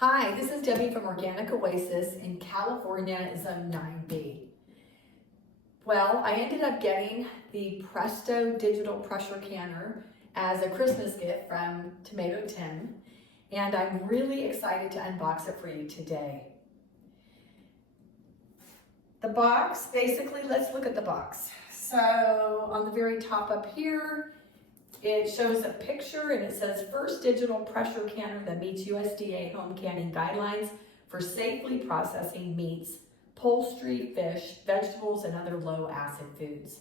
Hi, this is Debbie from Organic Oasis in California, Zone 9B. Well, I ended up getting the Presto digital pressure canner as a Christmas gift from Tomato Tim, and I'm really excited to unbox it for you today. The box, basically, let's look at the box. So on the very top up here, it shows a picture and it says first digital pressure canner that meets USDA home canning guidelines for safely processing meats, poultry, fish, vegetables, and other low acid foods.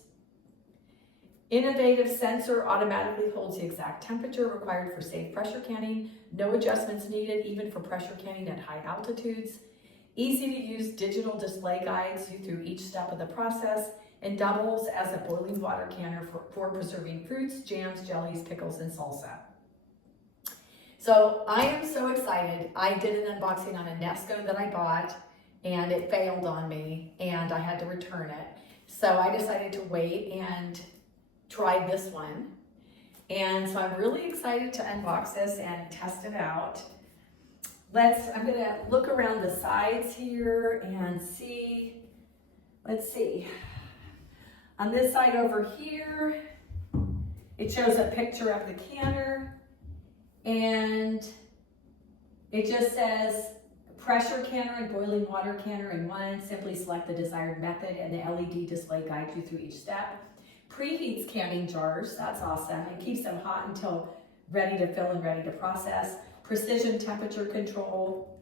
Innovative sensor automatically holds the exact temperature required for safe pressure canning. No adjustments needed even for pressure canning at high altitudes. Easy to use digital display guides you through each step of the process, and doubles as a boiling water canner for preserving fruits, jams, jellies, pickles, and salsa. So I am so excited. I did an unboxing on a Nesco that I bought and it failed on me and I had to return it. So I decided to wait and try this one. And so I'm really excited to unbox this and test it out. I'm gonna look around the sides here and see, let's see. On this side over here, it shows a picture of the canner and it just says pressure canner and boiling water canner in one. Simply select the desired method and the LED display guides you through each step. Preheats canning jars, that's awesome. It keeps them hot until ready to fill and ready to process. Precision temperature control.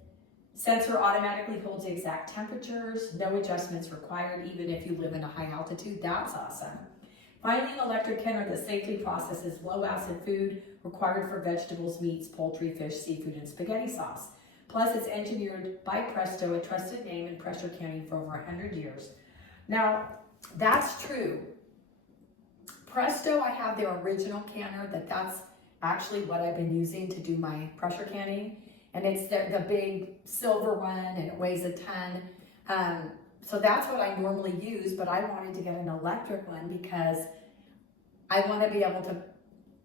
Sensor automatically holds the exact temperatures, no adjustments required even if you live in a high altitude. That's awesome. Finally, an electric canner that safely processes low acid food required for vegetables, meats, poultry, fish, seafood, and spaghetti sauce. Plus, it's engineered by Presto, a trusted name in pressure canning for over 100 years. Now, that's true. Presto, I have their original canner that's actually what I've been using to do my pressure canning. And it's the big silver one and it weighs a ton. So that's what I normally use, but I wanted to get an electric one because I want to be able to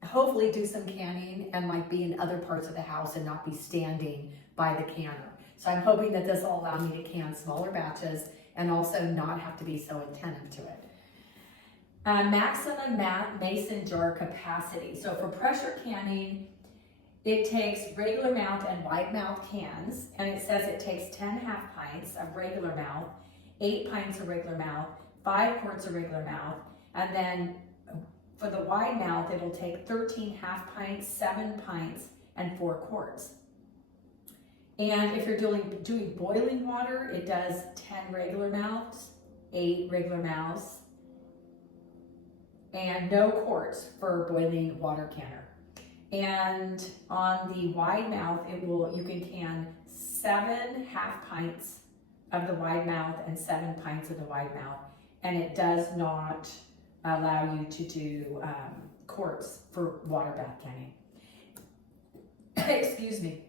hopefully do some canning and like be in other parts of the house and not be standing by the canner. So I'm hoping that this will allow me to can smaller batches and also not have to be so attentive to it. Maximum mason jar capacity. So for pressure canning, it takes regular mouth and wide mouth cans, and it says it takes 10 half pints of regular mouth, 8 pints of regular mouth, 5 quarts of regular mouth, and then for the wide mouth, it'll take 13 half pints, 7 pints, and 4 quarts. And if you're doing boiling water, it does 10 regular mouths, 8 regular mouths, and no quarts for boiling water canner. And on the wide mouth, you can can 7 half pints of the wide mouth and 7 pints of the wide mouth. And it does not allow you to do quarts for water bath canning. Excuse me.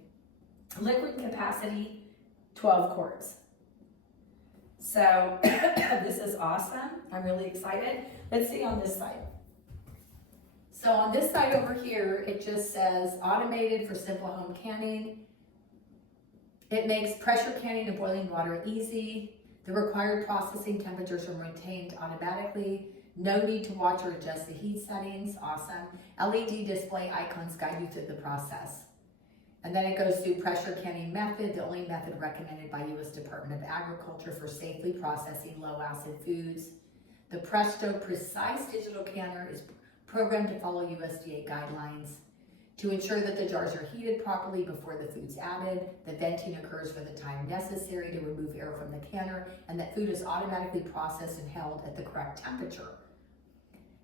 Liquid capacity, 12 quarts. So this is awesome. I'm really excited. Let's see on this side. So on this side over here, it just says automated for simple home canning. It makes pressure canning of boiling water easy. The required processing temperatures are maintained automatically. No need to watch or adjust the heat settings. Awesome. LED display icons guide you through the process. And then it goes through pressure canning method, the only method recommended by U.S. Department of Agriculture for safely processing low acid foods. The Presto Precise Digital Canner is programmed to follow USDA guidelines to ensure that the jars are heated properly before the food's added, that venting occurs for the time necessary to remove air from the canner, and that food is automatically processed and held at the correct temperature.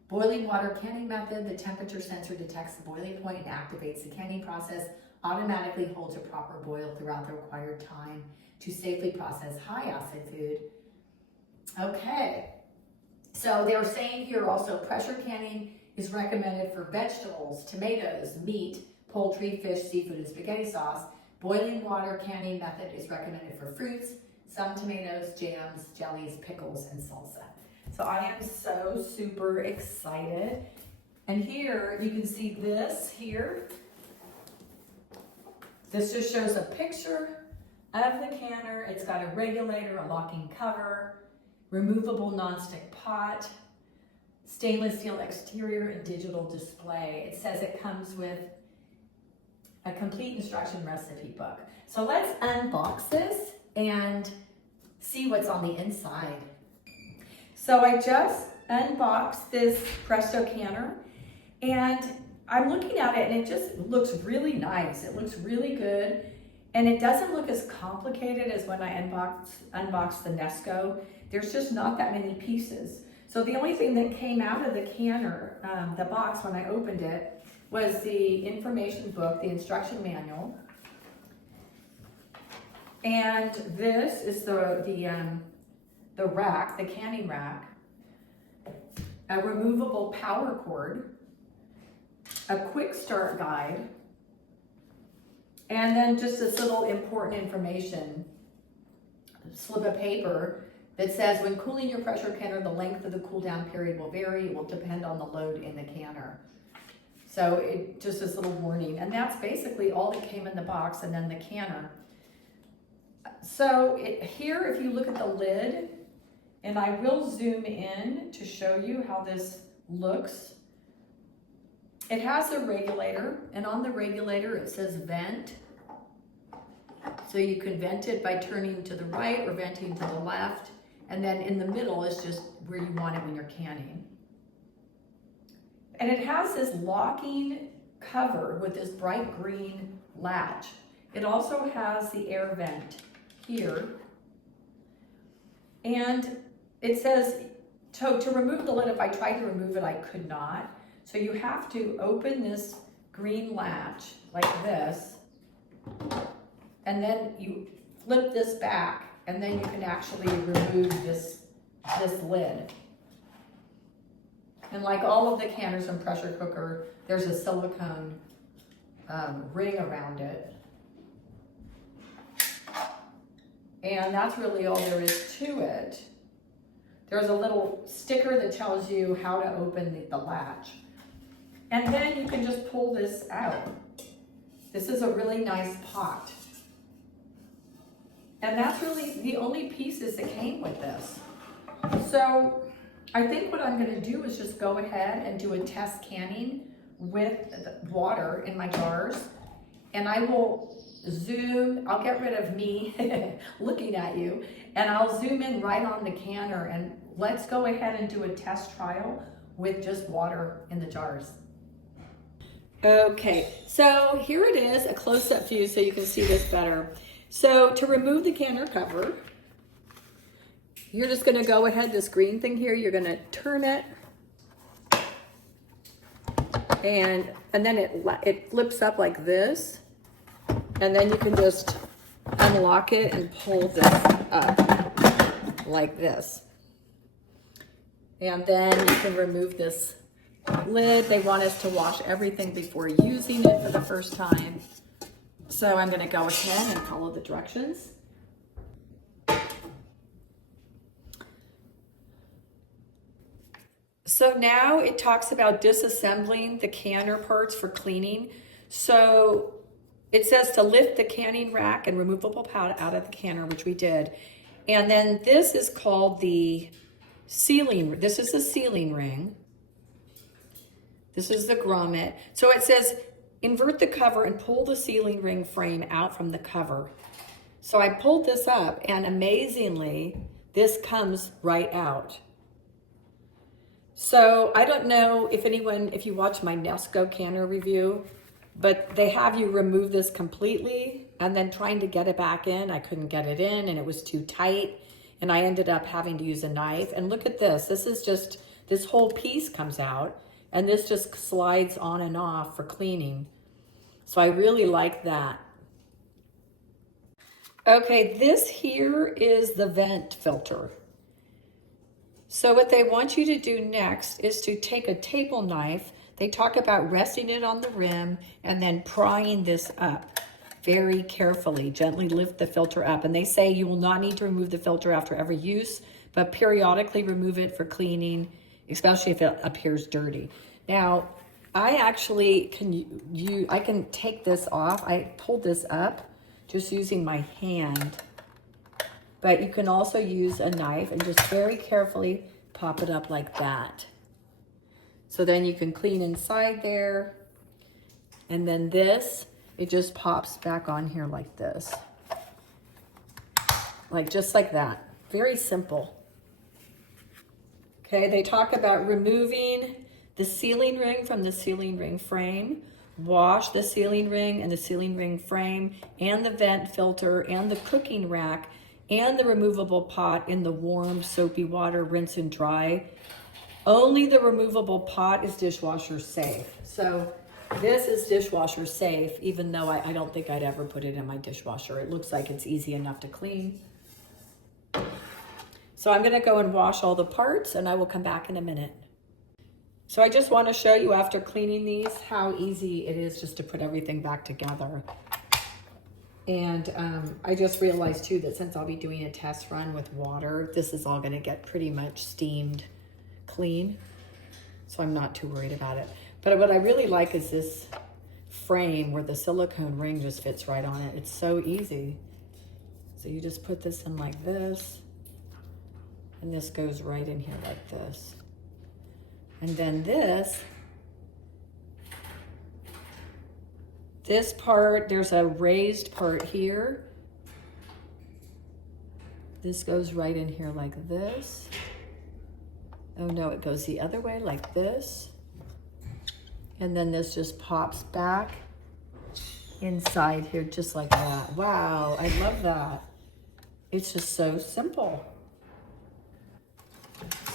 Boiling water canning method, the temperature sensor detects the boiling point and activates the canning process, automatically holds a proper boil throughout the required time to safely process high acid food. Okay, so they're saying here also pressure canning is recommended for vegetables, tomatoes, meat, poultry, fish, seafood, and spaghetti sauce. Boiling water canning method is recommended for fruits, some tomatoes, jams, jellies, pickles, and salsa. So I am so super excited. And here you can see this here. This just shows a picture of the canner. It's got a regulator, a locking cover, removable nonstick pot, stainless steel exterior, and digital display. It says it comes with a complete instruction recipe book. So let's unbox this and see what's on the inside. So I just unboxed this Presto canner, and I'm looking at it and it just looks really nice. It looks really good, and it doesn't look as complicated as when I unboxed the Nesco. There's just not that many pieces. So the only thing that came out of the canner, the box when I opened it, was the information book, the instruction manual. And this is the rack, the canning rack, a removable power cord, a quick start guide, and then just this little important information slip of paper that says when cooling your pressure canner, the length of the cool down period will vary. It will depend on the load in the canner. So it just this little warning, and that's basically all that came in the box, and then the canner. So here, if you look at the lid, and I will zoom in to show you how this looks. It has a regulator, and on the regulator it says vent. So you can vent it by turning to the right or venting to the left. And then in the middle is just where you want it when you're canning. And it has this locking cover with this bright green latch. It also has the air vent here. And it says to remove the lid, if I tried to remove it, I could not. So you have to open this green latch like this, and then you flip this back, and then you can actually remove this lid. And like all of the canners and pressure cooker, there's a silicone ring around it. And that's really all there is to it. There's a little sticker that tells you how to open the latch. And then you can just pull this out. This is a really nice pot. And that's really the only pieces that came with this. So I think what I'm gonna do is just go ahead and do a test canning with water in my jars. And I will zoom, I'll get rid of me looking at you, and I'll zoom in right on the canner, and let's go ahead and do a test trial with just water in the jars. Okay, so here it is, a close-up view so you can see this better. So to remove the canner cover, you're just gonna go ahead, this green thing here, you're gonna turn it, and then it flips up like this, and then you can just unlock it and pull this up like this. And then you can remove this lid. They want us to wash everything before using it for the first time. So I'm gonna go ahead and follow the directions. So now it talks about disassembling the canner parts for cleaning. So it says to lift the canning rack and removable pot out of the canner, which we did. And then this is called the sealing. This is the sealing ring. This is the grommet. So it says invert the cover and pull the sealing ring frame out from the cover. So I pulled this up, and amazingly, this comes right out. So I don't know if you watch my Nesco canner review, but they have you remove this completely, and then trying to get it back in, I couldn't get it in, and it was too tight, and I ended up having to use a knife. And look at this. This is just, this whole piece comes out, and this just slides on and off for cleaning. So I really like that. Okay, this here is the vent filter. So what they want you to do next is to take a table knife. They talk about resting it on the rim and then prying this up very carefully. Gently lift the filter up. And they say you will not need to remove the filter after every use, but periodically remove it for cleaning, especially if it appears dirty. Now, I actually I can take this off. I pulled this up just using my hand. But you can also use a knife and just very carefully pop it up like that. So then you can clean inside there. And then this, it just pops back on here like this. Like just like that. Very simple. Okay, they talk about removing the sealing ring from the sealing ring frame. Wash the sealing ring and the sealing ring frame and the vent filter and the cooking rack and the removable pot in the warm soapy water, rinse and dry. Only the removable pot is dishwasher safe. So this is dishwasher safe, even though I don't think I'd ever put it in my dishwasher. It looks like it's easy enough to clean. So I'm gonna go and wash all the parts and I will come back in a minute. So I just wanna show you after cleaning these how easy it is just to put everything back together. And I just realized too that since I'll be doing a test run with water, this is all gonna get pretty much steamed clean. So I'm not too worried about it. But what I really like is this frame where the silicone ring just fits right on it. It's so easy. So you just put this in like this, and this goes right in here like this. And then this part, there's a raised part here. This goes right in here like this. Oh no, it goes the other way like this. And then this just pops back inside here just like that. Wow, I love that. It's just so simple.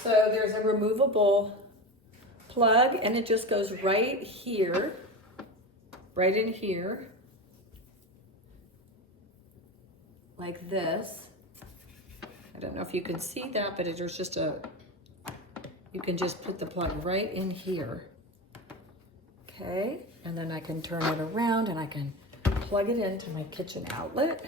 So there's a removable plug and it just goes right here, right in here, like this. I don't know if you can see that, but there's just you can just put the plug right in here. Okay, and then I can turn it around and I can plug it into my kitchen outlet.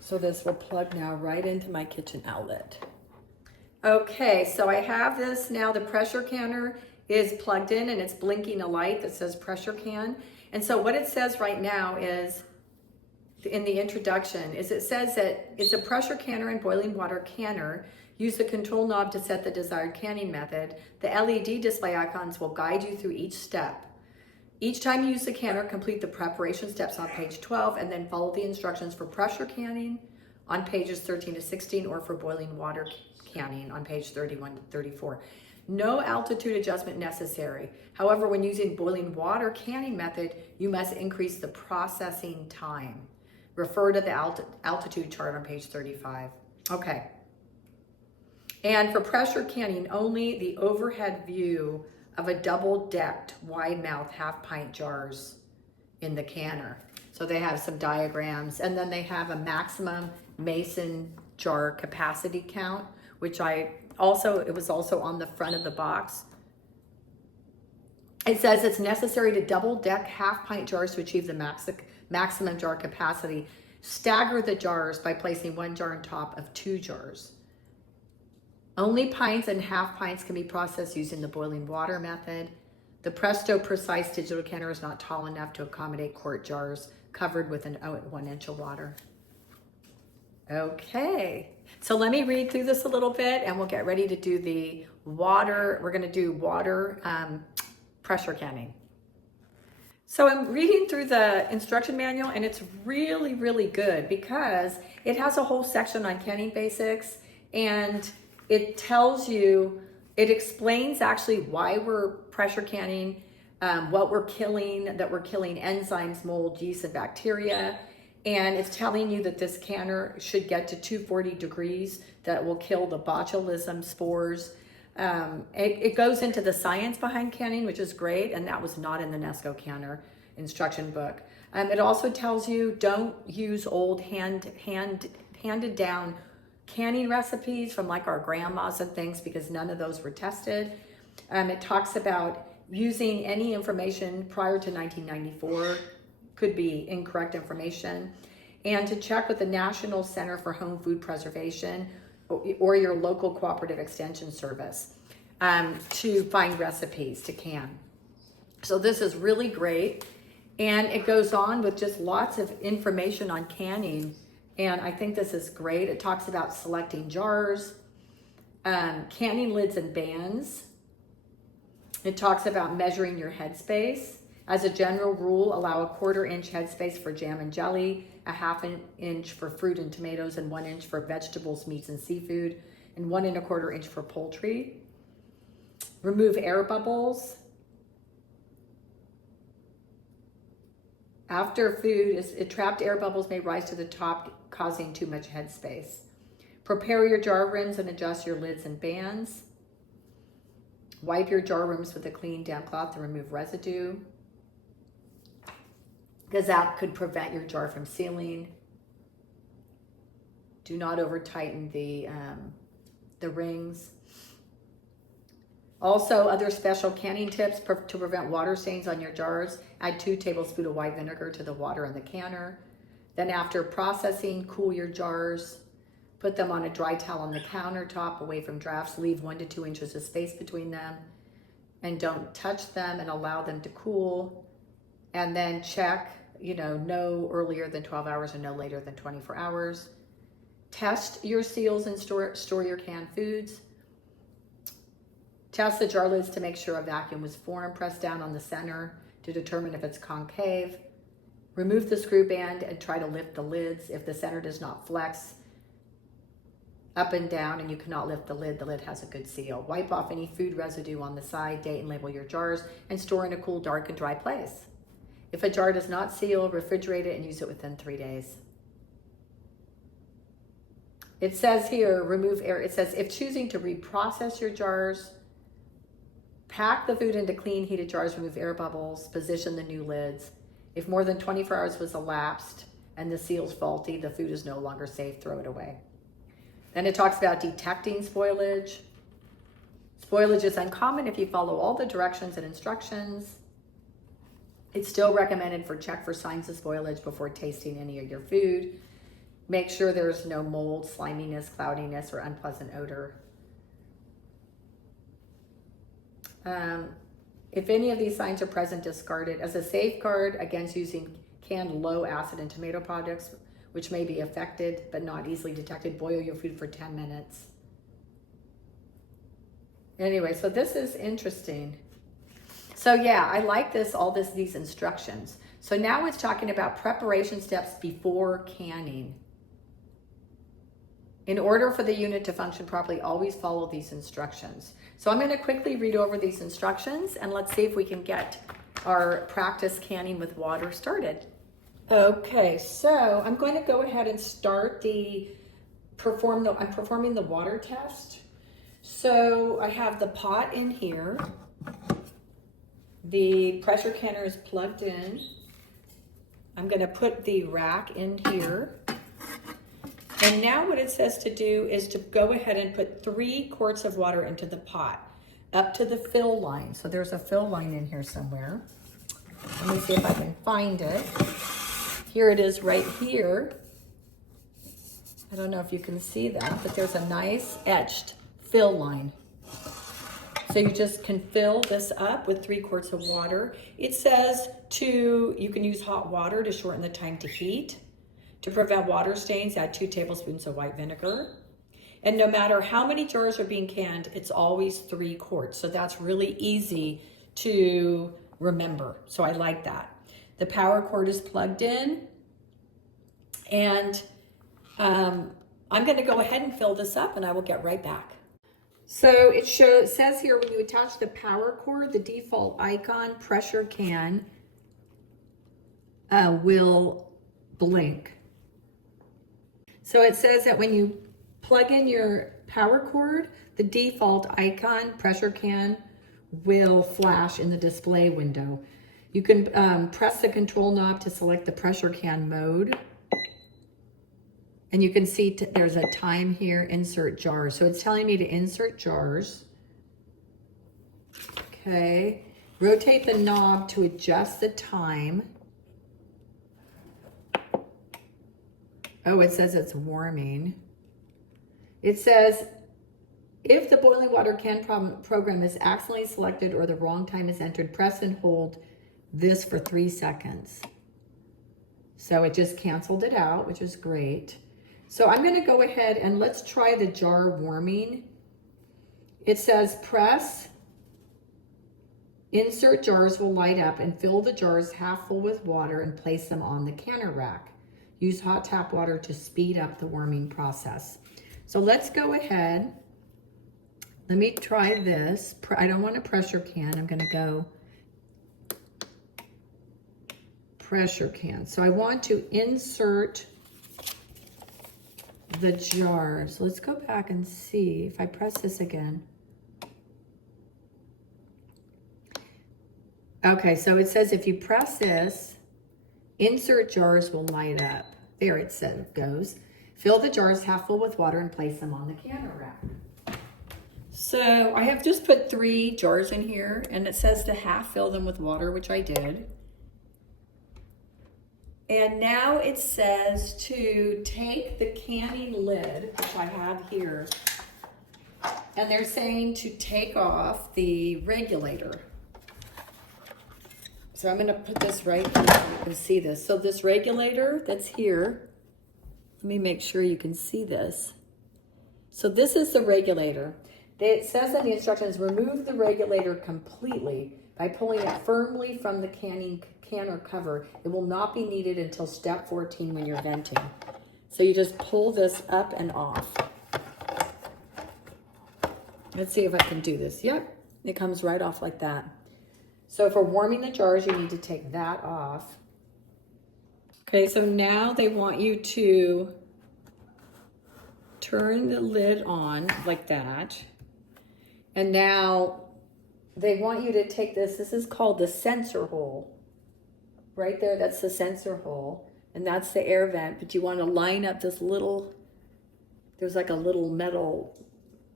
So this will plug now right into my kitchen outlet. Okay, so I have this now, the pressure canner is plugged in and it's blinking a light that says pressure can. And so what it says right now is, in the introduction, is it says that it's a pressure canner and boiling water canner. Use the control knob to set the desired canning method. The LED display icons will guide you through each step. Each time you use the canner, complete the preparation steps on page 12 and then follow the instructions for pressure canning on pages 13 to 16 or for boiling water canning on page 31 to 34. No altitude adjustment necessary. However, when using boiling water canning method, you must increase the processing time. Refer to the altitude chart on page 35. Okay. And for pressure canning, only the overhead view of a double-decked wide mouth half-pint jars in the canner. So they have some diagrams, and then they have a maximum mason jar capacity count, which it was also on the front of the box. It says it's necessary to double-deck half-pint jars to achieve the maximum jar capacity. Stagger the jars by placing one jar on top of two jars. Only pints and half pints can be processed using the boiling water method. The Presto Precise digital canner is not tall enough to accommodate quart jars covered with an 1 inch of water. Okay, so let me read through this a little bit and we'll get ready to do the water. We're gonna do water pressure canning. So I'm reading through the instruction manual and it's really, really good because it has a whole section on canning basics and it tells you, it explains actually why we're pressure canning, what we're killing, that we're killing enzymes, mold, yeast, and bacteria. And it's telling you that this canner should get to 240 degrees, that will kill the botulism spores. It goes into the science behind canning, which is great, and that was not in the Nesco canner instruction book. It also tells you don't use old handed down canning recipes from like our grandmas and things because none of those were tested. It talks about using any information prior to 1994 could be incorrect information, and to check with the National Center for Home Food Preservation or your local cooperative extension service to find recipes to can. So this is really great. And it goes on with just lots of information on canning. And I think this is great. It talks about selecting jars, canning lids and bands. It talks about measuring your headspace. As a general rule, allow a 1/4 inch headspace for jam and jelly, a 1/2 inch for fruit and tomatoes, and 1 inch for vegetables, meats, and seafood, and 1 1/4 inch for poultry. Remove air bubbles. After food, trapped air bubbles may rise to the top, causing too much headspace. Prepare your jar rims and adjust your lids and bands. Wipe your jar rims with a clean, damp cloth to remove residue, because that could prevent your jar from sealing. Do not over tighten the rings. Also, other special canning tips to prevent water stains on your jars. Add 2 tablespoons of white vinegar to the water in the canner. Then after processing, cool your jars. Put them on a dry towel on the countertop away from drafts. Leave 1 to 2 inches of space between them. And don't touch them, and allow them to cool. And then check, no earlier than 12 hours and no later than 24 hours. Test your seals and store your canned foods. Test the jar lids to make sure a vacuum was formed. Press down on the center to determine if it's concave. Remove the screw band and try to lift the lids. If the center does not flex up and down and you cannot lift the lid has a good seal. Wipe off any food residue on the side, date and label your jars, and store in a cool, dark, and dry place. If a jar does not seal, refrigerate it and use it within 3 days. It says here, remove air. It says, if choosing to reprocess your jars, pack the food into clean, heated jars, remove air bubbles, position the new lids. If more than 24 hours was elapsed and the seal's faulty, the food is no longer safe, throw it away. Then it talks about detecting spoilage. Spoilage is uncommon if you follow all the directions and instructions. It's still recommended check for signs of spoilage before tasting any of your food. Make sure there's no mold, sliminess, cloudiness, or unpleasant odor. If any of these signs are present, discard it. As a safeguard against using canned low acid and tomato products, which may be affected but not easily detected, boil your food for 10 minutes. Anyway, so this is interesting. So yeah, I like these instructions. So now it's talking about preparation steps before canning. In order for the unit to function properly, always follow these instructions. So I'm going to quickly read over these instructions and let's see if we can get our practice canning with water started. Okay, so I'm going to go ahead and start I'm performing the water test. So I have the pot in here. The pressure canner is plugged in. I'm going to put the rack in here. And now what it says to do is to go ahead and put 3 quarts of water into the pot up to the fill line. So there's a fill line in here somewhere. Let me see if I can find it. Here it is right here. I don't know if you can see that, but there's a nice etched fill line. So you just can fill this up with 3 quarts of water. It says you can use hot water to shorten the time to heat. To prevent water stains, add 2 tablespoons of white vinegar. And no matter how many jars are being canned, it's always 3 quarts. So that's really easy to remember. So I like that. The power cord is plugged in. And I'm going to go ahead and fill this up and I will get right back. So it says here when you attach the power cord, the default icon pressure can will blink. So it says that when you plug in your power cord, the default icon pressure can will flash in the display window. You can press the control knob to select the pressure can mode. And you can see there's a time here, insert jars. So it's telling me to insert jars. Okay. Rotate the knob to adjust the time. Oh, it says it's warming. It says, if the boiling water can program is accidentally selected or the wrong time is entered, press and hold this for 3 seconds. So it just canceled it out, which is great. So I'm going to go ahead and let's try the jar warming. It says press, insert jars will light up and fill the jars half full with water and place them on the canner rack. Use hot tap water to speed up the warming process. So let's go ahead. Let me try this. I don't want a pressure can. I'm going to go pressure can. So I want to insert the jars. Let's go back and see if I press this again. Okay, so it says if you press this, insert jars will light up. There it says goes. Fill the jars half full with water and place them on the canner rack. So I have just put 3 jars in here and it says to half fill them with water, which I did. And now it says to take the canning lid, which I have here, and they're saying to take off the regulator. So I'm gonna put this right here so you can see this. So this regulator that's here, let me make sure you can see this. So this is the regulator. It says in the instructions, remove the regulator completely by pulling it firmly from the canner cover. It will not be needed until step 14 when you're venting. So you just pull this up and off. Let's see if I can do this. Yep, it comes right off like that. So for warming the jars, you need to take that off. Okay, so now they want you to turn the lid on like that. And now they want you to take this is called the sensor hole. Right there, that's the sensor hole. And that's the air vent, but you want to line up this little, there's like a little metal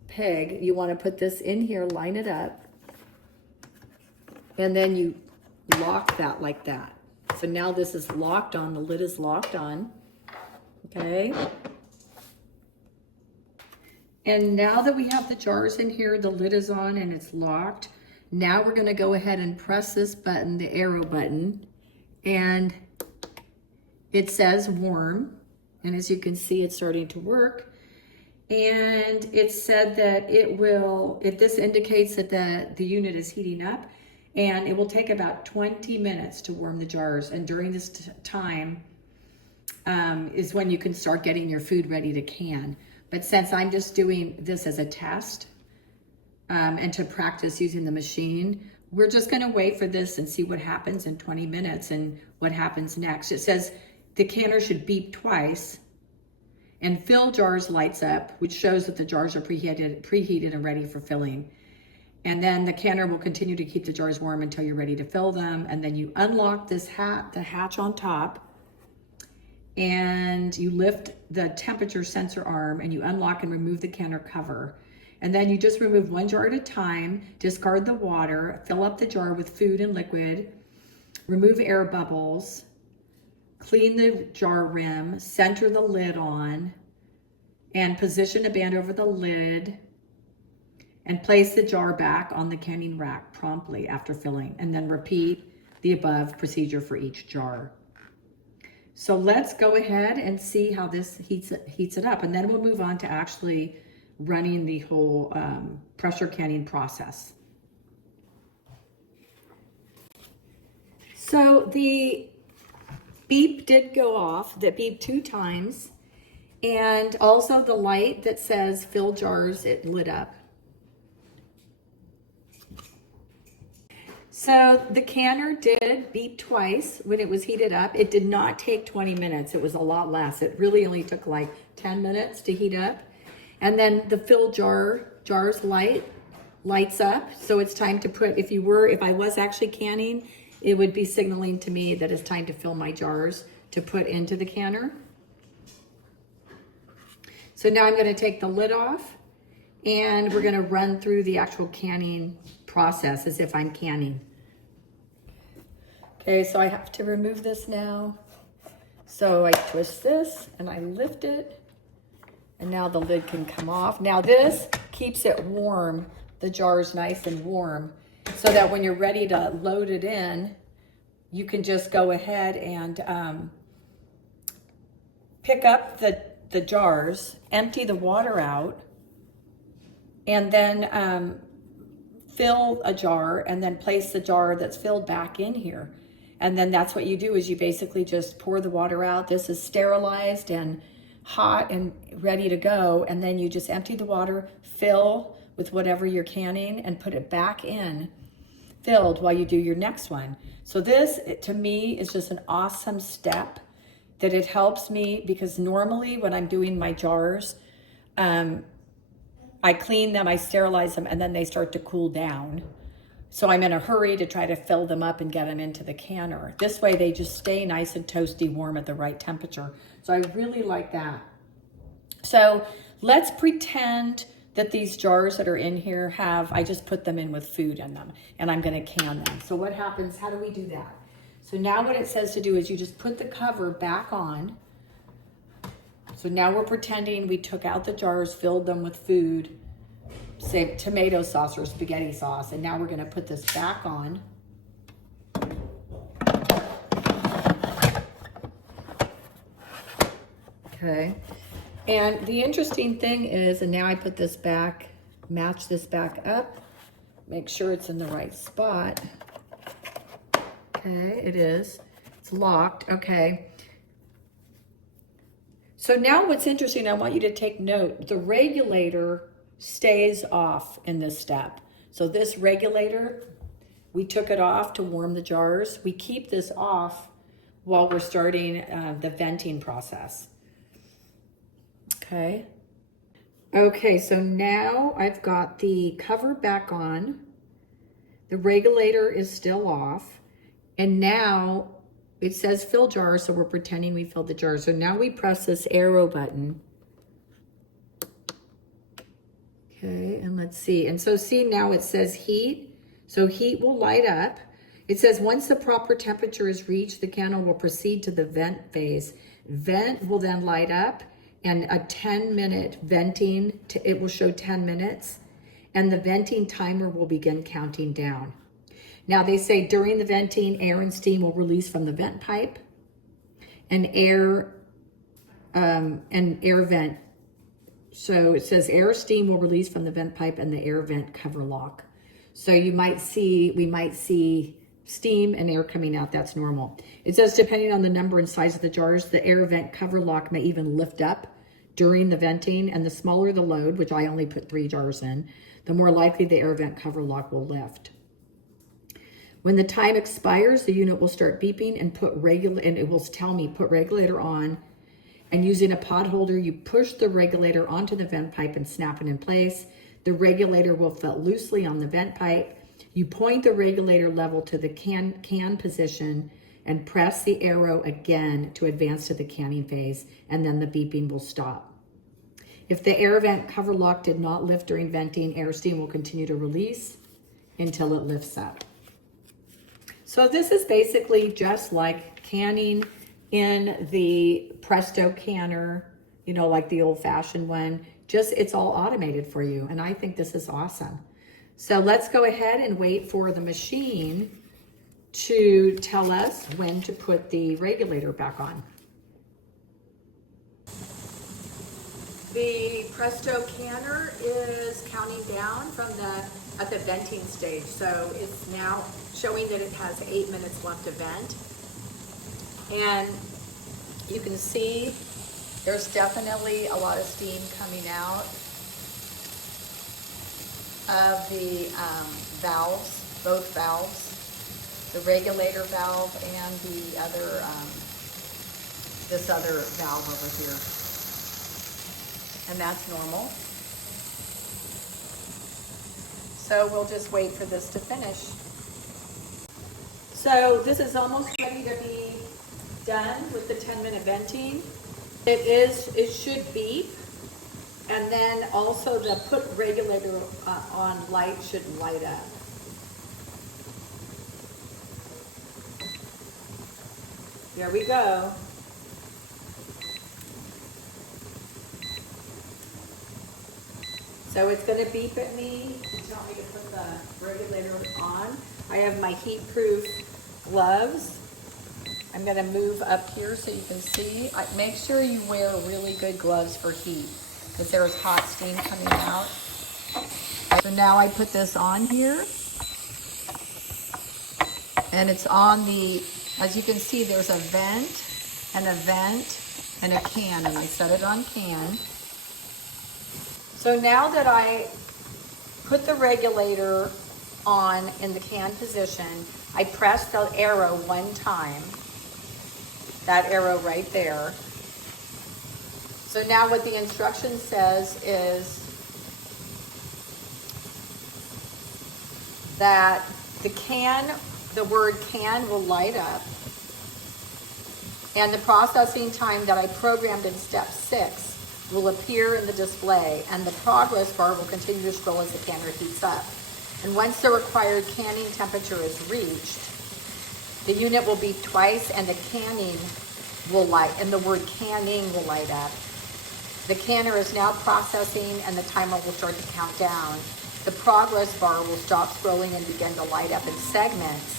peg. You want to put this in here, line it up. And then you lock that like that. So now this is locked on, the lid is locked on, okay? And now that we have the jars in here, the lid is on and it's locked. Now we're gonna go ahead and press this button, the arrow button, and it says warm. And as you can see, it's starting to work. And it said that it will, if this indicates that the unit is heating up, and it will take about 20 minutes to warm the jars. And during this time is when you can start getting your food ready to can. But since I'm just doing this as a test and to practice using the machine, we're just gonna wait for this and see what happens in 20 minutes and what happens next. It says the canner should beep twice and fill jars lights up, which shows that the jars are preheated and ready for filling. And then the canner will continue to keep the jars warm until you're ready to fill them. And then you unlock this the hatch on top, and you lift the temperature sensor arm and you unlock and remove the canner cover. And then you just remove 1 jar at a time, discard the water, fill up the jar with food and liquid, remove air bubbles, clean the jar rim, center the lid on, and position a band over the lid, and place the jar back on the canning rack promptly after filling, and then repeat the above procedure for each jar. So let's go ahead and see how this heats it up, and then we'll move on to actually running the whole pressure canning process. So the beep did go off, the beep 2 times, and also the light that says fill jars, it lit up. So the canner did beep twice when it was heated up. It did not take 20 minutes. It was a lot less. It really only took like 10 minutes to heat up. And then the fill jars lights up. So it's time to put, if I was actually canning, it would be signaling to me that it's time to fill my jars to put into the canner. So now I'm going to take the lid off and we're going to run through the actual canning process as if I'm canning. Okay, so I have to remove this now. So I twist this and I lift it And now the lid can come off. Now this keeps it warm, the jar's nice and warm, so that when you're ready to load it in, you can just go ahead and pick up the jars, empty the water out, and then fill a jar, and then place the jar that's filled back in here. And then that's what you do, is you basically just pour the water out. This is sterilized and hot and ready to go. And then you just empty the water, fill with whatever you're canning, and put it back in filled while you do your next one. So this, to me, is just an awesome step, that it helps me, because normally when I'm doing my jars, I clean them, I sterilize them, and then they start to cool down. So I'm in a hurry to try to fill them up and get them into the canner. This way they just stay nice and toasty warm at the right temperature. So I really like that. So let's pretend that these jars that are in here I just put them in with food in them, and I'm gonna can them. So what happens, how do we do that? So now what it says to do is you just put the cover back on. So now we're pretending we took out the jars, filled them with food, say tomato sauce or spaghetti sauce, and now we're gonna put this back on. Okay, and the interesting thing is, and now I put this back, match this back up, make sure it's in the right spot. Okay, it is, it's locked, okay. So now what's interesting, I want you to take note, the regulator stays off in this step. So this regulator, we took it off to warm the jars. We keep this off while we're starting the venting process. Okay. Okay, so now I've got the cover back on. The regulator is still off. And now it says fill jar, so we're pretending we filled the jar. So now we press this arrow button. Okay, and let's see. And so see, now it says heat. So heat will light up. It says once the proper temperature is reached, the candle will proceed to the vent phase. Vent will then light up, and a 10-minute venting, it will show 10 minutes, and the venting timer will begin counting down. Now they say during the venting, air and steam will release from the vent pipe, and air vent. So it says air steam will release from the vent pipe and the air vent cover lock. So we might see steam and air coming out. That's normal. It says depending on the number and size of the jars, the air vent cover lock may even lift up during the venting, and the smaller the load, which I only put 3 jars in, the more likely the air vent cover lock will lift. When the time expires, the unit will start beeping and it will tell me put regulator on. And using a pot holder, you push the regulator onto the vent pipe and snap it in place. The regulator will fit loosely on the vent pipe. You point the regulator level to the can position and press the arrow again to advance to the canning phase, and then the beeping will stop. If the air vent cover lock did not lift during venting, air steam will continue to release until it lifts up. So this is basically just like canning in the Presto canner, you know, like the old-fashioned one. Just, it's all automated for you, and I think this is awesome. So let's go ahead and wait for the machine to tell us when to put the regulator back on. The Presto canner is counting down at the venting stage. So it's now showing that it has 8 minutes left to vent. And you can see there's definitely a lot of steam coming out of the valves, both valves, the regulator valve and the other, this other valve over here. And that's normal. So we'll just wait for this to finish. So this is almost ready to be done with the 10-minute venting. It should beep. And then also the put regulator on light should light up. There we go. So it's gonna beep at me to tell me to put the regulator on. I have my heat-proof gloves. I'm gonna move up here so you can see. Make sure you wear really good gloves for heat because there is hot steam coming out. So now I put this on here. And it's on the, as you can see, there's a vent, and a can, and I set it on can. So now that I put the regulator on in the can position, I press the arrow one time, that arrow right there. So now what the instruction says is that the word can will light up, and the processing time that I programmed in step 6 will appear in the display, and the progress bar will continue to scroll as the canner heats up. And once the required canning temperature is reached, the unit will beep twice, and the canning will light, and the word canning will light up. The canner is now processing, and the timer will start to count down. The progress bar will stop scrolling and begin to light up in segments.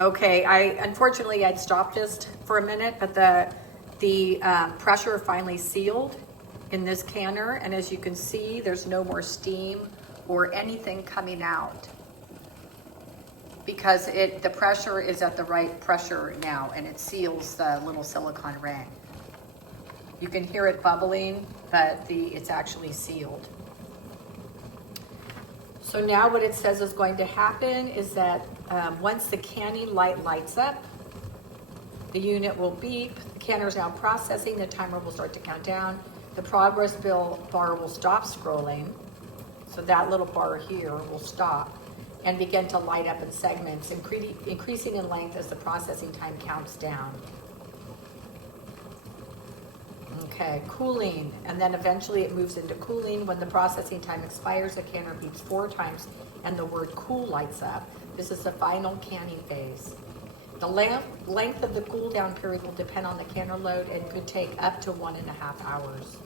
Okay, unfortunately I'd stopped this for a minute, but the pressure finally sealed in this canner, and as you can see, there's no more steam or anything coming out because the pressure is at the right pressure now, and it seals the little silicone ring. You can hear it bubbling, but it's actually sealed. So now what it says is going to happen is that once the canning light lights up, the unit will beep, the canner is now processing, the timer will start to count down, the progress bar will stop scrolling, so that little bar here will stop and begin to light up in segments, increasing in length as the processing time counts down. Okay, cooling, and then eventually it moves into cooling. When the processing time expires, the canner beeps 4 times and the word cool lights up. This is the final canning phase. The length of the cool down period will depend on the canner load and could take up to 1.5 hours.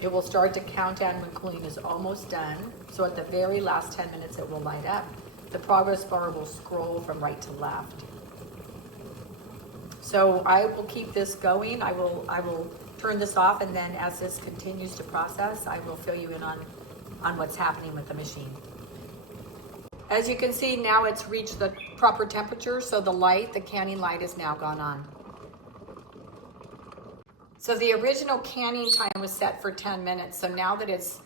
It will start to count down when cooling is almost done. So at the very last 10 minutes, it will light up. The progress bar will scroll from right to left. So I will keep this going. I will turn this off, and then as this continues to process, I will fill you in on what's happening with the machine. As you can see, now it's reached the proper temperature, so the canning light is now gone on. So the original canning time was set for 10 minutes. So now that it's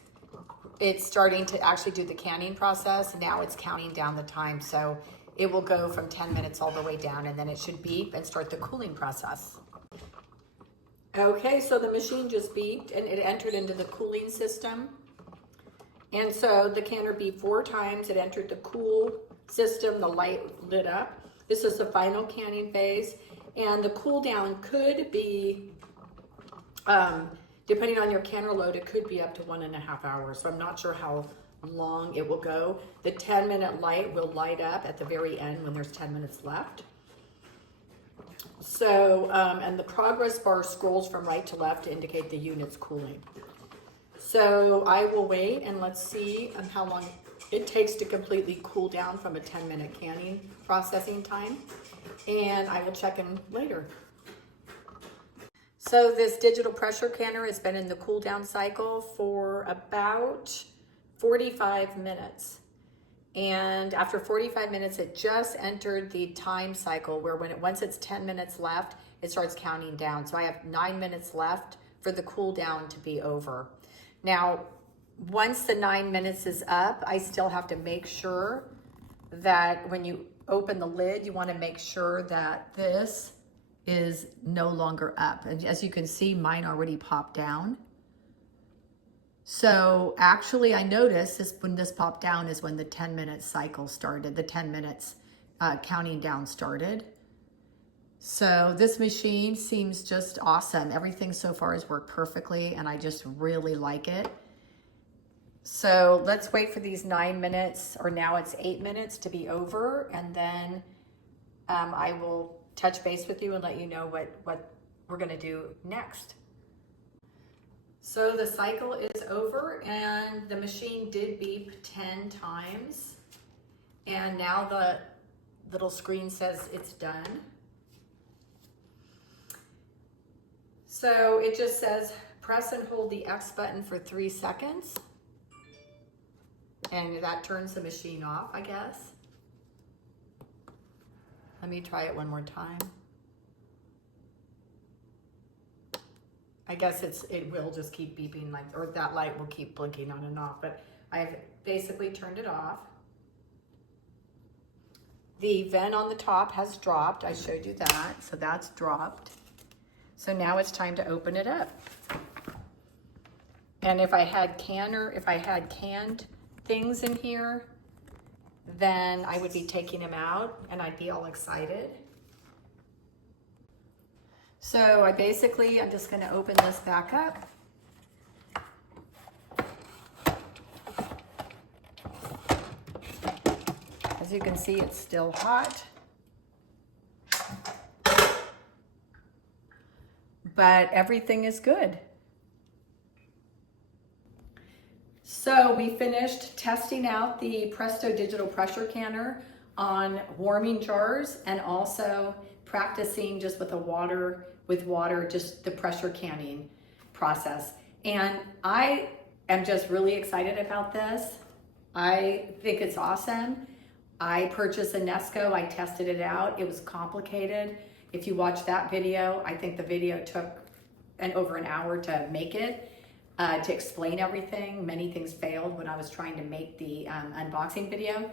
starting to actually do the canning process, now it's counting down the time. So it will go from 10 minutes all the way down, and then it should beep and start the cooling process. Okay, so the machine just beeped and it entered into the cooling system. And so the canner beeped 4 times, it entered the cool system, the light lit up. This is the final canning phase, and the cool down could be, depending on your canner load, it could be up to 1.5 hours. So I'm not sure how long it will go. The 10-minute light will light up at the very end when there's 10 minutes left. So, and the progress bar scrolls from right to left to indicate the unit's cooling. So I will wait and let's see how long it takes to completely cool down from a 10-minute canning processing time. And I will check in later. So this digital pressure canner has been in the cool down cycle for about 45 minutes. And after 45 minutes, it just entered the time cycle where once it's 10 minutes left, it starts counting down. So I have 9 minutes left for the cool down to be over. Now, once the 9 minutes is up, I still have to make sure that when you open the lid, you want to make sure that this is no longer up. And as you can see, mine already popped down. So actually I noticed when this popped down is when the 10-minute cycle started, the 10 minutes counting down started. So this machine seems just awesome. Everything so far has worked perfectly and I just really like it. So let's wait for these 9 minutes, or now it's 8 minutes to be over, and then I will touch base with you and let you know we're gonna do next. So the cycle is over and the machine did beep 10 times. And now the little screen says it's done. So it just says press and hold the X button for 3 seconds. And that turns the machine off, I guess. Let me try it one more time. I guess it will just keep beeping, like, or that light will keep blinking on and off, but I've basically turned it off. The vent on the top has dropped. I showed you that, so that's dropped. So now it's time to open it up. And if I had canned things in here, then I would be taking them out and I'd be all excited. So I'm just gonna open this back up. As you can see, it's still hot. But everything is good. So we finished testing out the Presto digital pressure canner on warming jars and also practicing just with water, just the pressure canning process. And I am just really excited about this. I think it's awesome. I purchased a Nesco, I tested it out. It was complicated. If you watch that video, I think the video took over an hour to make it, to explain everything. Many things failed when I was trying to make the unboxing video.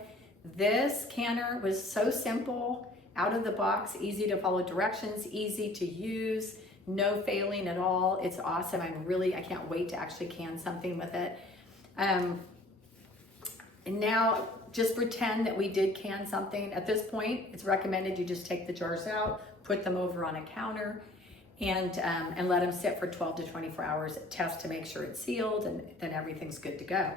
This canner was so simple, out of the box, easy to follow directions, easy to use, no failing at all. It's awesome. I can't wait to actually can something with it. And now just pretend that we did can something. At this point, it's recommended you just take the jars out, put them over on a counter, and let them sit for 12 to 24 hours. Test to make sure it's sealed, and then everything's good to go.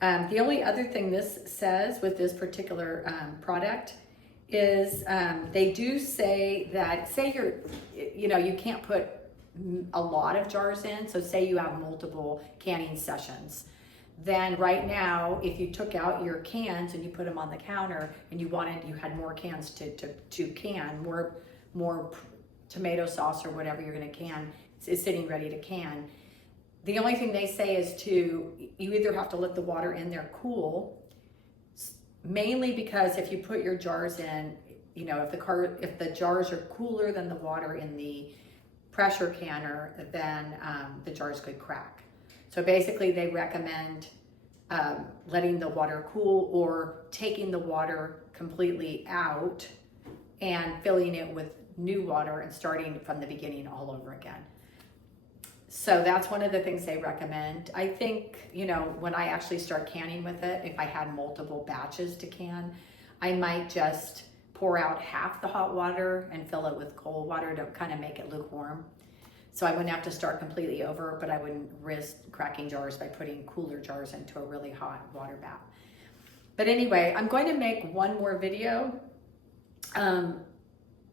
The only other thing this says with this particular product is they do say that, you can't put a lot of jars in. So say you have multiple canning sessions. Then right now, if you took out your cans and you put them on the counter and you had more cans to can, more tomato sauce or whatever you're gonna can is sitting ready to can. The only thing they say is you either have to let the water in there cool, mainly because if you put your jars in, if the jars are cooler than the water in the pressure canner, then the jars could crack. So basically they recommend letting the water cool or taking the water completely out and filling it with new water and starting from the beginning all over again. So that's one of the things they recommend. I think, when I actually start canning with it, if I had multiple batches to can, I might just pour out half the hot water and fill it with cold water to kind of make it lukewarm. So I wouldn't have to start completely over, but I wouldn't risk cracking jars by putting cooler jars into a really hot water bath. But anyway, I'm going to make one more video.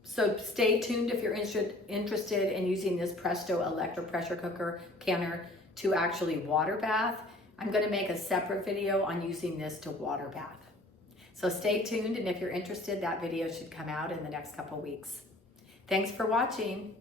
So stay tuned if you're interested in using this Presto electric pressure cooker canner to actually water bath. I'm going to make a separate video on using this to water bath. So stay tuned, and if you're interested, that video should come out in the next couple weeks. Thanks for watching.